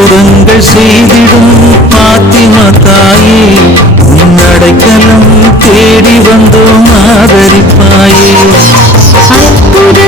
அற்புதங்கள் செய்திடும் பாத்திமா தாயே உன் அடைக்கலம் தேடி வந்தோம் ஆதரிப்பாயே. அற்புதங்கள்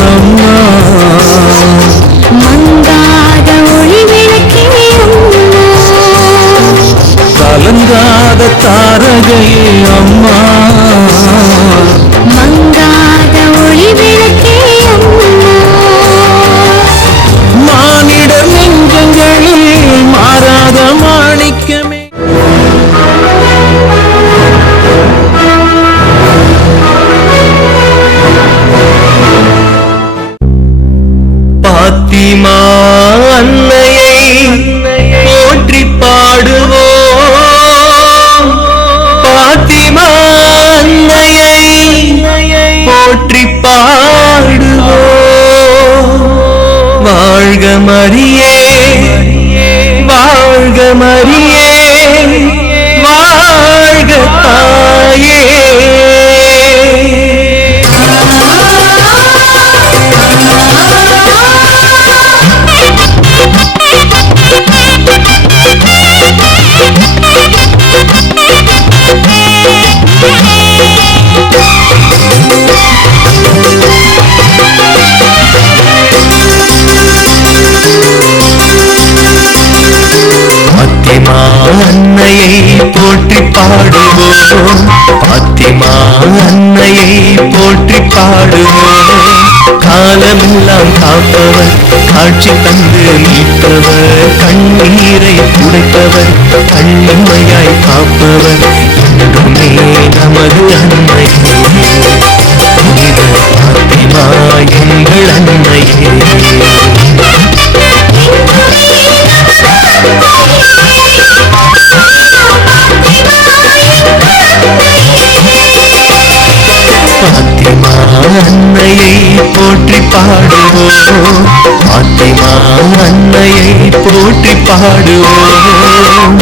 மரியே வாழ்க மரியே வாழ்க தாயே பாத்திமா அன்னையை போற்றி பாடுவோம். பாத்திமா அன்னையை போற்றி பாடுவோம். காலமெல்லாம் காப்பவர் காட்சி தந்து மீட்டவர் கண்ணீரை துடைப்பவர் கண்ணிமையாய் காப்பவர். அன்னையை போற்றி பாடுவோம். பாத்திமா அன்னையை போற்றி பாடுவோம்.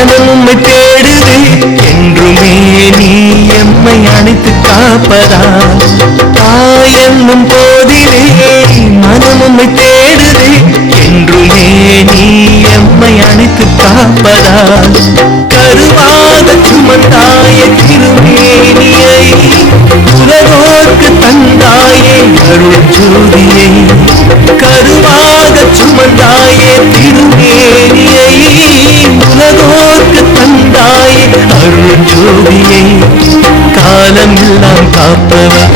மனம் உம்மை தேடுது. என்றுமே நீ எம்மை அணைத்து காப்பதா தாய் என்னும் போதிலே மனம் உம்மை தேடுது. என்றுமே நீ எம்மை அணைத்து காப்பதா கருவாத சுமந்தாய திருமேனியை உலகோர்க்கு தந்தாயே அருள் ஜோதியை கருவாக சுமந்தாயே திருமேனியை. காப்பவர்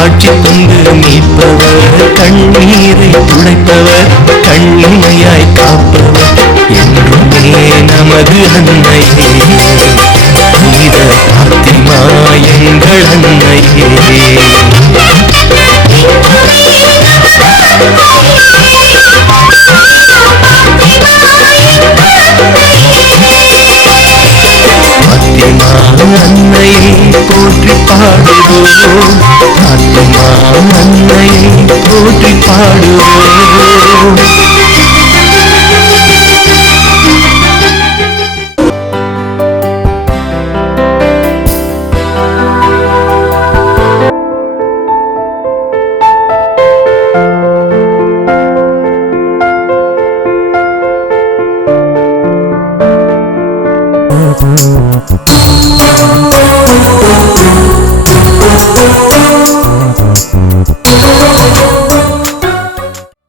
ஆட்சி தந்து மீட்பவர் கண்ணீரை துடைப்பவர் கண்ணிமையாய் காப்பவர். என்றுமே நமது அன்னையே நீத பாத்திமா எங்கள் அன்னையே. பாடுவோம் பாத்திமா மன்னையை போற்றி பாடுவோம்